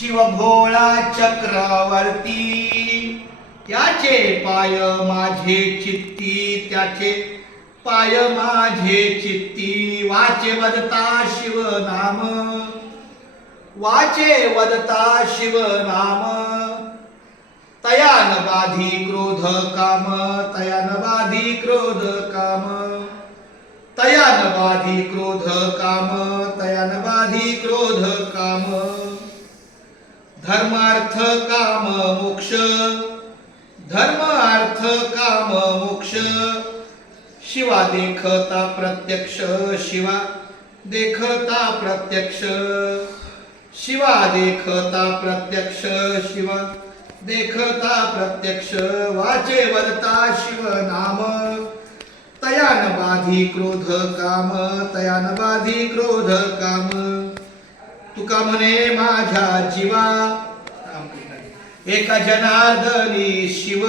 शिव भोळा चक्रवर्ती, त्याचे पाय माझे चित्ती, त्याचे पाय माझे चित्ती. वाचे वदता शिव नाम, वाचे वदता शिव नाम. तयान बाधी क्रोध काम, तयान बाधी क्रोध काम. तयान बाधी क्रोध काम, तयान बाधी क्रोध काम. धर्म अर्थ काम मोक्ष, धर्म अर्थ काम मोक्ष. शिवा देखता प्रत्यक्ष, शिवा देखता प्रत्यक्ष. शिवा देखता प्रत्यक्ष, शिवा देखता प्रत्यक्ष. वाचे वदता शिव नाम, तयान बाधी क्रोध काम, तयान बाधी क्रोध काम. तुका म्हणे माझ्या जीवा, एका जनार्दनी शिव,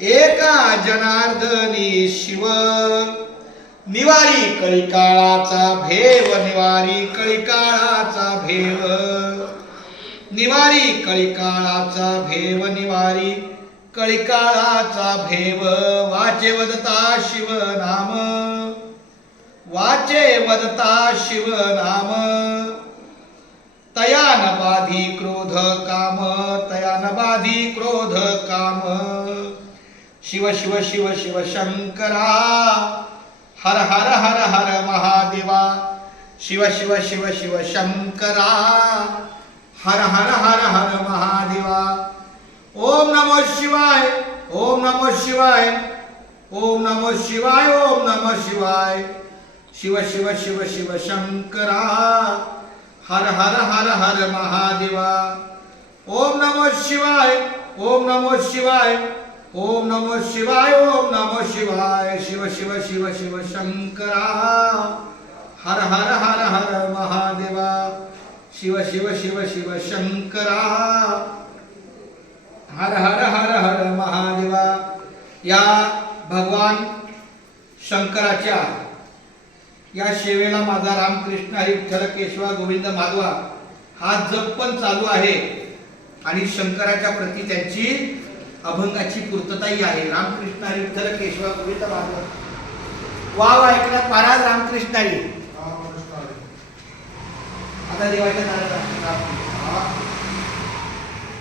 एका जनार्दनी शिव. निवारी कळिकाळाचा भेव, निवारी कळिकाळाचा भेव. निवारी कळिकाळाचा भेव, निवारी कळिकाळाचा भेव. वाचे वदता शिव नाम, वाचे वदता शिव नाम. तयान बाधी क्रोध काम, तयान बाधी क्रोध काम. शिव शिव शिव शिव शंकरा, हर हर हर हर महादेवा. शिव शिव शिव शिव शंकरा, हर हर हर हर महादेवा. ओम नमो शिवाय, ओम नमो शिवाय, ओम नमो शिवाय, ओम नमो शिवाय. शिव शिव शिव शिव शंकरा, हर हर हर हर महादेवा. ओम नमो शिवाय, ओम नमो शिवाय, ओम नमो शिवाय, ओम नमो शिवाय. शिव शिव शिव शिव शंकरा, हर हर हर हर महादेवा. शिव शिव शिव शिव शंकरा, हर हर हर हर महादेवा. या भगवान शंकराच्या या सेवेला माझा रामकृष्ण हरी विठ्ठल केशवा गोविंद माधवा हा जप पण चालू आहे आणि शंकराच्या प्रती त्यांची अभंगाची पूर्तताही आहे. रामकृष्ण हरी विठ्ठल केशवा गोविंद माधवा. वाव ऐकण्यात महाराज रामकृष्ण हरी. आता देवाच्या नावाने